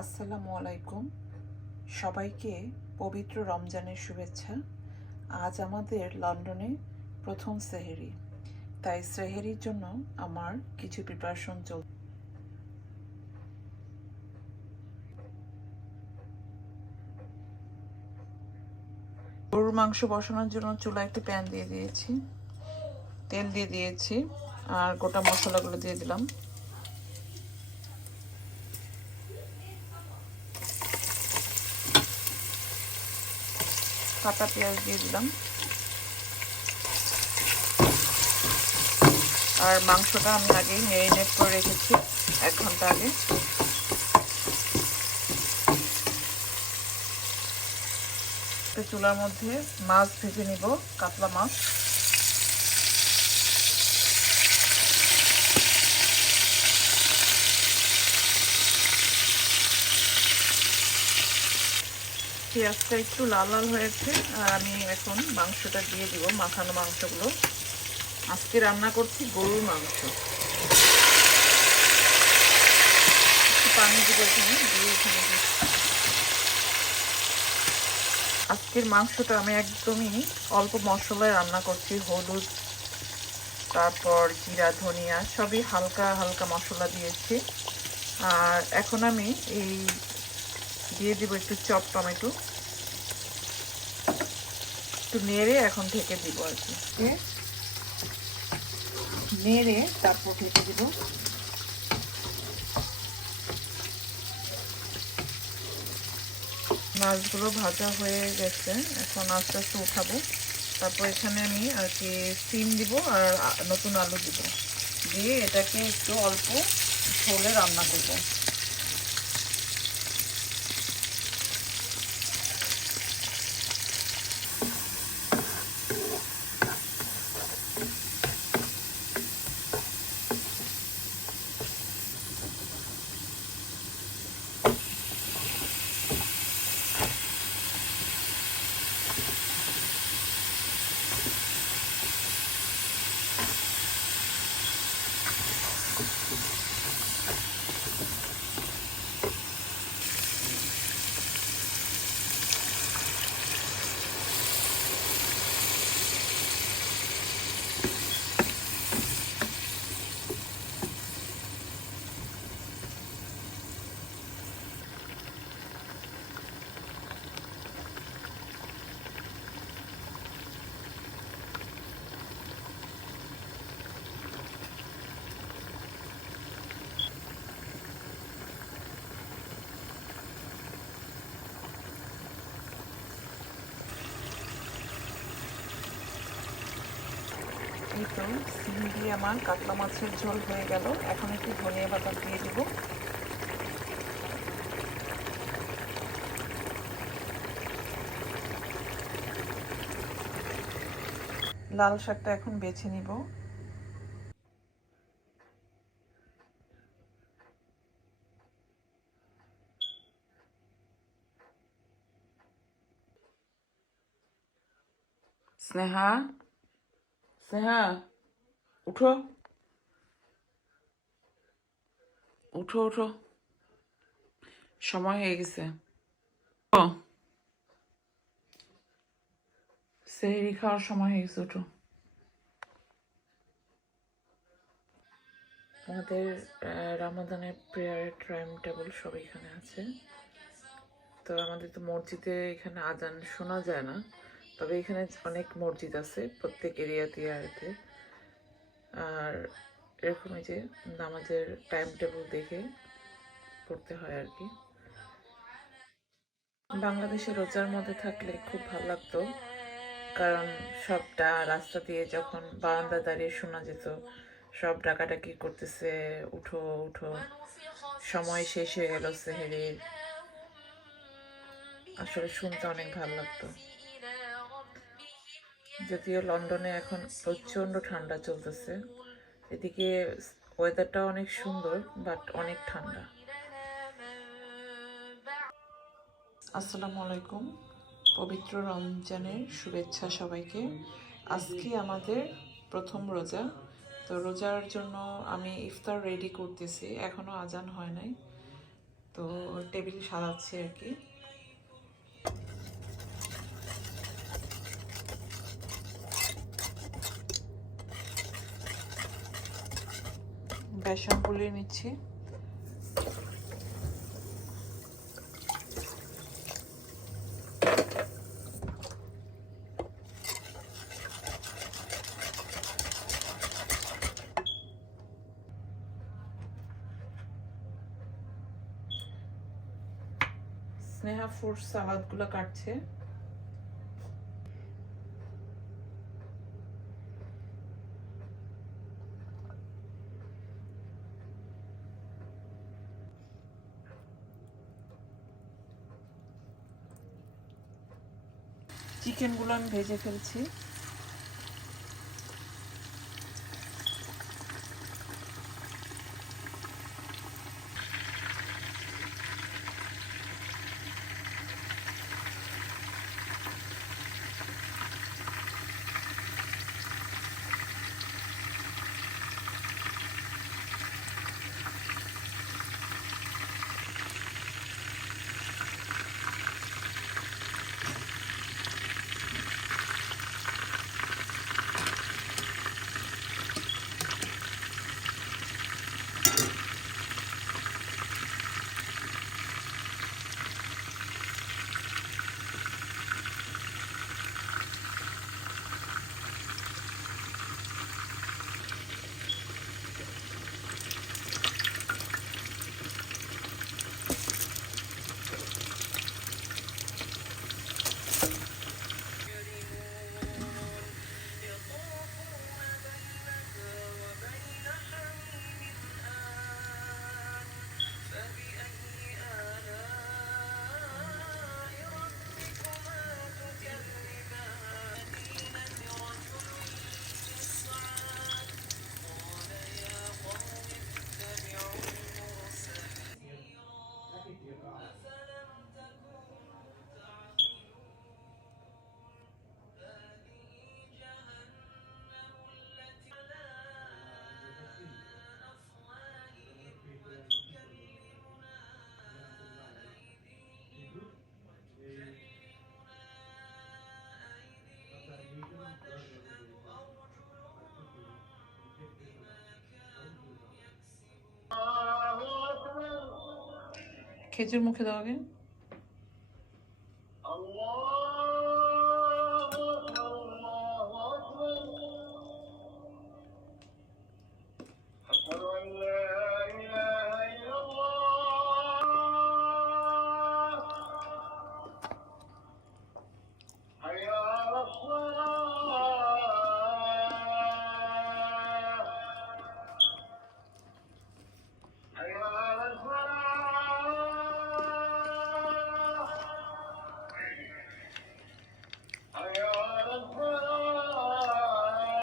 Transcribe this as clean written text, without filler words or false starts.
আসসালামু আলাইকুম। সবাইকে পবিত্র রমজানের শুভেচ্ছা। আজ আমাদের লন্ডনে প্রথম সেহরি, তাই সেহরির জন্য আমার কিছু প্রিপারেশন চলছে। গরুর মাংস বসানোর জন্য চুলায় একটি প্যান দিয়ে দিয়েছি, তেল দিয়ে দিয়েছি আর গোটা মশলাগুলো দিয়ে দিলাম। কাটা পেঁয়াজ দিয়ে দিলাম আর মাংসটা আমি আগেই ম্যারিনেট করে রেখেছি 1 ঘন্টা আগে। চুলার মধ্যে মাছ ভেজে নিব, কাতলা মাছ। পেঁয়াজটা একটু লাল লাল হয়েছে আর আমি এখন মাংসটা দিয়ে দিব, মাখানো মাংসগুলো। আজকে রান্না করছি গরুর মাংস। একটু পানি দিব এখানে, দিয়ে এখানে আজকের মাংসটা আমি একদমই অল্প মশলায় রান্না করছি। হলুদ, তারপর জিরা, ধনিয়া সবই হালকা হালকা মশলা দিয়েছি। আর এখন আমি এই দিয়ে দিব একটু চপ টমেটো, একটু নেড়ে এখন ঢেকে দিব আর কি। নেড়ে তারপর ঢেকে দিব। মাছগুলো ভাজা হয়ে গেছে, এখন আস্তে আস্তে উঠাবো। তারপর এখানে আমি আর কি সিম দিব আর নতুন আলু দিব, দিয়ে এটাকে একটু অল্প ঝোলে রান্না করব। এই তো সিম দিয়ে আমার কাতলা মাছের ঝোল হয়ে গেল। এখন একটু ধনিয়া পাতা দিয়ে দিব। লাল শাকটা এখন বেছে নিব। স্নেহা, স্নেহা উঠো, উঠো উঠো, সময় হয়ে গেছে। সেহরি খাওয়ার সময় হয়ে গেছে, উঠো। আমাদের রমাদানের প্রেয়ারের টাইম টেবল সব এখানে আছে। তো আমাদের তো মসজিদে এখানে আজান শোনা যায় না, তবে এখানে অনেক মসজিদ আছে প্রত্যেক এরিয়াতে আরেতে। আর এরকমই যে নামাজের টাইম টেবল দেখে পড়তে হয় আর কি। বাংলাদেশে রোজার মধ্যে থাকলে খুব ভালো লাগতো, কারণ সবটা রাস্তা দিয়ে যখন বারান্দা দাঁড়িয়ে শোনা যেত সব ডাকাডাকি করতেছে, উঠো উঠো, সময় শেষ হয়ে গেল সেহরির। আসলে শুনতে অনেক ভালো লাগতো। যদিও লন্ডনে এখন প্রচণ্ড ঠান্ডা চলতেছে, এদিকে ওয়েদারটা অনেক সুন্দর বাট অনেক ঠান্ডা। আসসালামু আলাইকুম, পবিত্র রমজানের শুভেচ্ছা সবাইকে। আজকে আমাদের প্রথম রোজা, তো রোজার জন্য আমি ইফতার রেডি করতেছি, এখনো আজান হয় নাই। তো টেবিল সাজাচ্ছি আর কি। বেসন গুলিয়ে নিচ্ছি। স্নেহা ফ্রুট সালাদগুলো কাটছে। চিকেনগুলো আমি ভেজে ফেলছি। খেজুর মুখে দাও আগে।